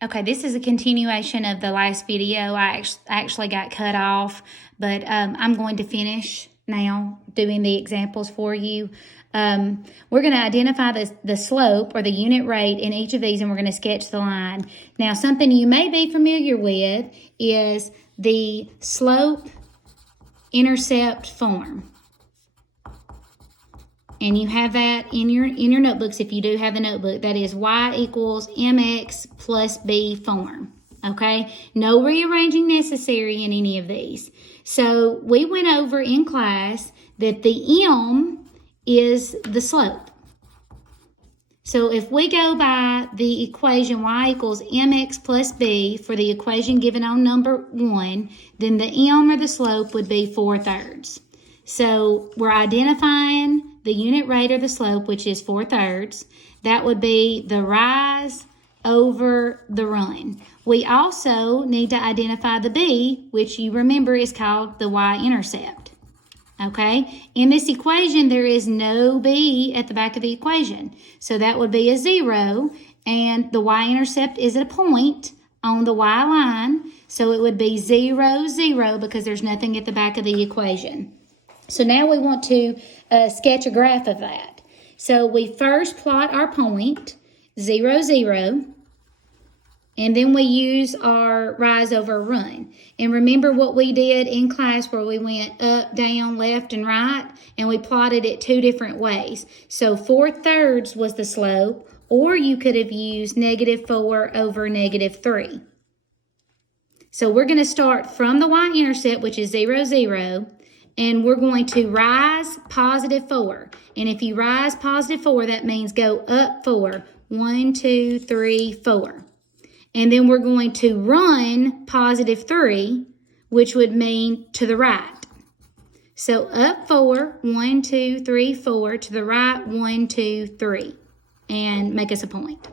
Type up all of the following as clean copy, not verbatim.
Okay, this is a continuation of the last video. I actually got cut off, but I'm going to finish now doing the examples for you. We're going to identify the slope or the unit rate in each of these, and we're going to sketch the line. Now, something you may be familiar with is the slope-intercept form. And you have that in your notebooks if you do have the notebook. That is y equals mx plus b form. Okay? No rearranging necessary in any of these. So we went over in class that the m is the slope. So if we go by the equation y equals mx plus b for the equation given on number 1, then the m or the slope would be 4/3. So we're identifying the unit rate or the slope, which is 4/3. That would be the rise over the run. We also need to identify the b, which you remember is called the y-intercept. Okay? In this equation, there is no b at the back of the equation. So that would be a 0, and the y-intercept is at a point on the y line. So it would be 0, 0, because there's nothing at the back of the equation. So now we want to sketch a graph of that. So we first plot our point, 0, 0, and then we use our rise over run. And remember what we did in class where we went up, down, left, and right, and we plotted it 2 different ways. So 4/3 was the slope, or you could have used -4 over -3. So we're going to start from the y-intercept, which is 0, 0, and we're going to rise +4. And if you rise +4, that means go up 4. 1, 2, 3, 4. And then we're going to run +3, which would mean to the right. So up 4, 1, 2, 3, 4, to the right, 1, 2, 3, and make us a point.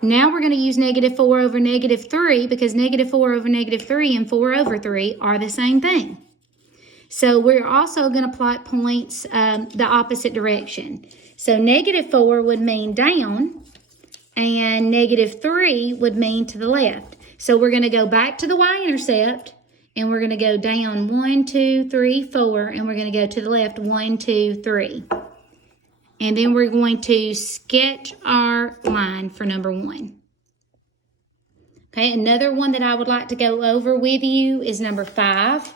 Now we're going to use -4 over -3 because -4 over -3 and 4 over 3 are the same thing. So we're also going to plot points the opposite direction. So -4 would mean down, and -3 would mean to the left. So we're going to go back to the y-intercept, and we're going to go down 1, 2, 3, 4, and we're going to go to the left 1, 2, 3. And then we're going to sketch our line for number 1. Okay, another one that I would like to go over with you is number 5.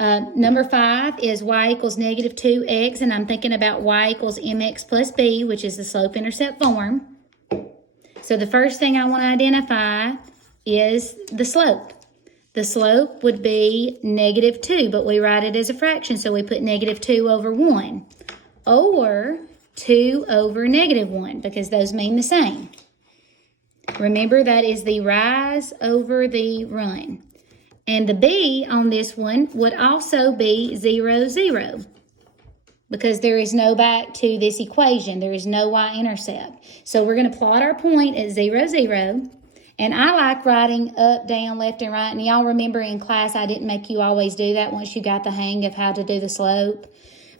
Number 5 is y equals -2x, and I'm thinking about y equals mx plus b, which is the slope-intercept form. So the first thing I want to identify is the slope. The slope would be -2, but we write it as a fraction, so we put -2 over 1, or 2 over -1, because those mean the same. Remember, that is the rise over the run. And the b on this one would also be 0, 0, because there is no back to this equation. There is no y-intercept. So we're going to plot our point at 0, 0. And I like writing up, down, left, and right. And y'all remember in class I didn't make you always do that once you got the hang of how to do the slope.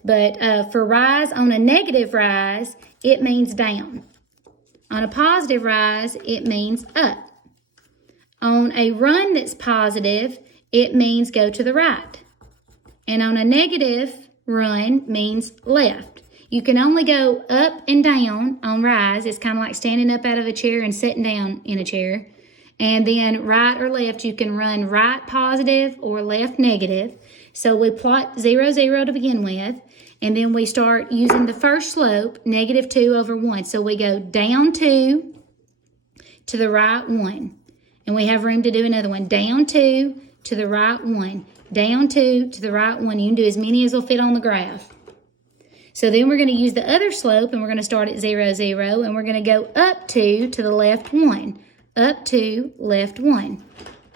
But for rise, on a negative rise, it means down. On a positive rise, it means up. On a run that's positive, it means go to the right. And on a negative run means left. You can only go up and down on rise. It's kind of like standing up out of a chair and sitting down in a chair. And then right or left, you can run right positive or left negative. So we plot 0, 0 to begin with. And then we start using the first slope, -2 over 1. So we go down 2 to the right 1. And we have room to do another one. Down 2 to the right 1. Down 2 to the right 1. You can do as many as will fit on the graph. So then we're going to use the other slope, and we're going to start at 0, 0, and we're going to go up 2 to the left 1. Up 2, left 1.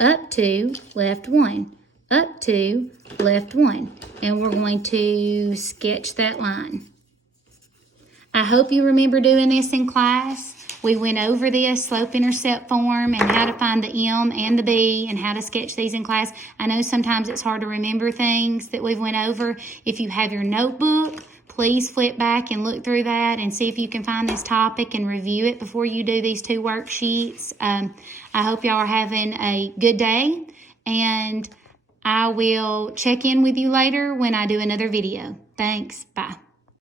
Up 2, left 1. Up 2, left 1. And we're going to sketch that line. I hope you remember doing this in class. We went over this slope-intercept form and how to find the m and the b and how to sketch these in class. I know sometimes it's hard to remember things that we've went over. If you have your notebook, please flip back and look through that and see if you can find this topic and review it before you do these 2 worksheets. I hope y'all are having a good day, and I will check in with you later when I do another video. Thanks. Bye.